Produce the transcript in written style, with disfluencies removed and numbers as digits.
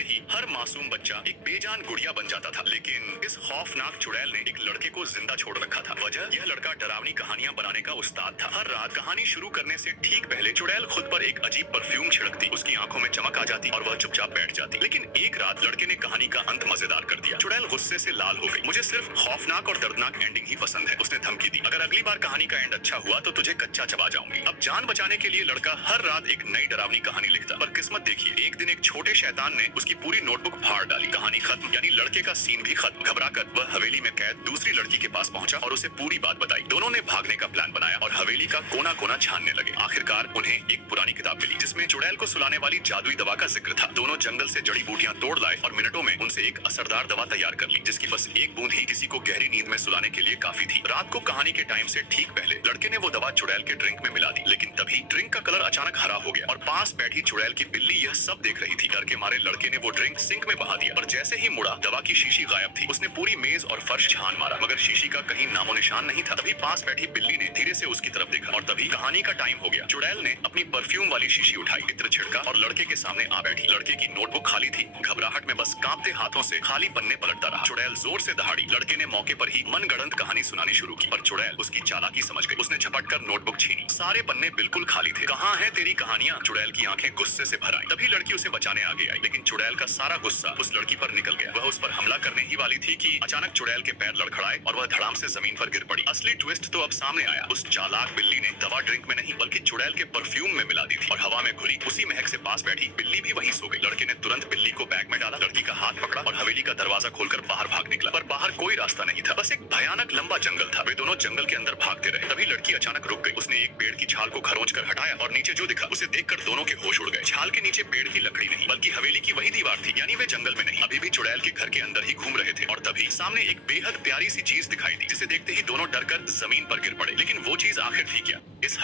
ही हर मासूम बच्चा एक बेजान गुड़िया बन जाता था, लेकिन इस खौफनाक चुड़ैल ने एक लड़के को जिंदा छोड़ रखा था। वजह, यह लड़का डरावनी कहानियां बनाने का उस्ताद था। हर रात कहानी शुरू करने से ठीक पहले चुड़ैल खुद पर एक अजीब परफ्यूम छिड़कती, उसकी आंखों में चमक आ जाती और वह चुपचाप बैठ जाती। लेकिन एक रात लड़के ने कहानी का अंत मजेदार कर दिया। चुड़ैल गुस्से से लाल हो गई। मुझे सिर्फ खौफनाक और दर्दनाक एंडिंग ही पसंद है, उसने धमकी दी। अगर अगली बार कहानी का एंड अच्छा हुआ तो तुझे कच्चा चबा जाऊंगी। अब जान बचाने के लिए लड़का हर रात एक नई डरावनी कहानी लिखता। पर किस्मत देखिए, एक दिन एक छोटे शैतान ने उसकी पूरी नोटबुक फाड़ डाली। कहानी खत्म, यानी लड़के का सीन भी खत्म। घबराकर वह हवेली में कैद दूसरी लड़की के पास पहुंचा और उसे पूरी बात बताई। दोनों ने भागने का प्लान बनाया और हवेली का कोना कोना छानने लगे। आखिरकार उन्हें एक पुरानी किताब मिली जिसमें चुड़ैल को सुलाने वाली जादुई दवा का जिक्र था। दोनों जंगल से जड़ी बूटियां तोड़ लाए और मिनटों में उनसे एक असरदार दवा तैयार कर ली, जिसकी बस एक बूंद ही किसी को गहरी नींद में सुलाने के लिए काफी थी। रात को कहानी के टाइम से ठीक पहले लड़के ने वो दवा चुड़ैल के ड्रिंक में मिला दी, लेकिन तभी ड्रिंक का कलर अचानक हरा हो गया और पास बैठी चुड़ैल की बिल्ली यह सब देख रही थी। डर के मारे लड़के ने वो ड्रिंक सिंक में बहा दिया और जैसे ही मुड़ा, दवा की शीशी गायब थी। उसने पूरी मेज और फर्श छान मारा, मगर शीशी का कहीं नामो निशान नहीं था। तभी पास बैठी बिल्ली ने धीरे से उसकी तरफ देखा और तभी कहानी का टाइम हो गया। चुड़ैल ने अपनी परफ्यूम वाली शीशी उठाई, इत्र छिड़का और लड़के के सामने आ बैठी। लड़के की नोटबुक खाली थी। घबराहट में बस कांपते हाथों से खाली पन्ने पलटता रहा। चुड़ैल जोर से दहाड़ी। लड़के ने मौके पर ही मनगढ़ंत कहानी सुनानी शुरू की, पर चुड़ैल उसकी चालाकी समझ गई। उसने झपट कर नोटबुक छीनी। सारे पन्ने बिल्कुल खाली थे। कहाँ है तेरी कहानियां? चुड़ैल की आंखें गुस्से से भर आईं। तभी लड़की उसे बचाने आगे आई, लेकिन चुड़ैल का सारा गुस्सा उस लड़की पर निकल गया। वह उस पर हमला करने ही वाली थी कि अचानक चुड़ैल के पैर लड़खड़ाए और वह धड़ाम से जमीन पर गिर पड़ी। असली ट्विस्ट तो अब सामने आया। उस चालाक बिल्ली ने दवा ड्रिंक में नहीं बल्कि चुड़ैल के परफ्यूम में मिला दी थी और हवा में घुली उसी महक से पास बैठी बिल्ली भी वहीं सो गई। लड़के ने तुरंत बिल्ली को बैग में डाला, लड़की का हाथ पकड़ा और हवेली का दरवाजा खोलकर बाहर भाग निकला। पर बाहर कोई रास्ता नहीं था, बस एक भयानक लंबा जंगल था। वे दोनों जंगल के अंदर भागते रहे। तभी लड़की अचानक रुक गई। उसने एक पेड़ की छाल को खरोंच कर हटाया और नीचे जो दिखा उसे देखकर दोनों के होश उड़ गए। छाल के नीचे पेड़ की लकड़ी नहीं बल्कि हवेली की वही दीवार थी, यानी वे जंगल में नहीं, अभी भी चुड़ैल के घर के अंदर ही घूम रहे थे। और तभी सामने एक बेहद प्यारी सी चीज दिखाई दी, जिसे देखते ही दोनों डरकर जमीन पर गिर पड़े। लेकिन वो चीज आखिर थी क्या? इस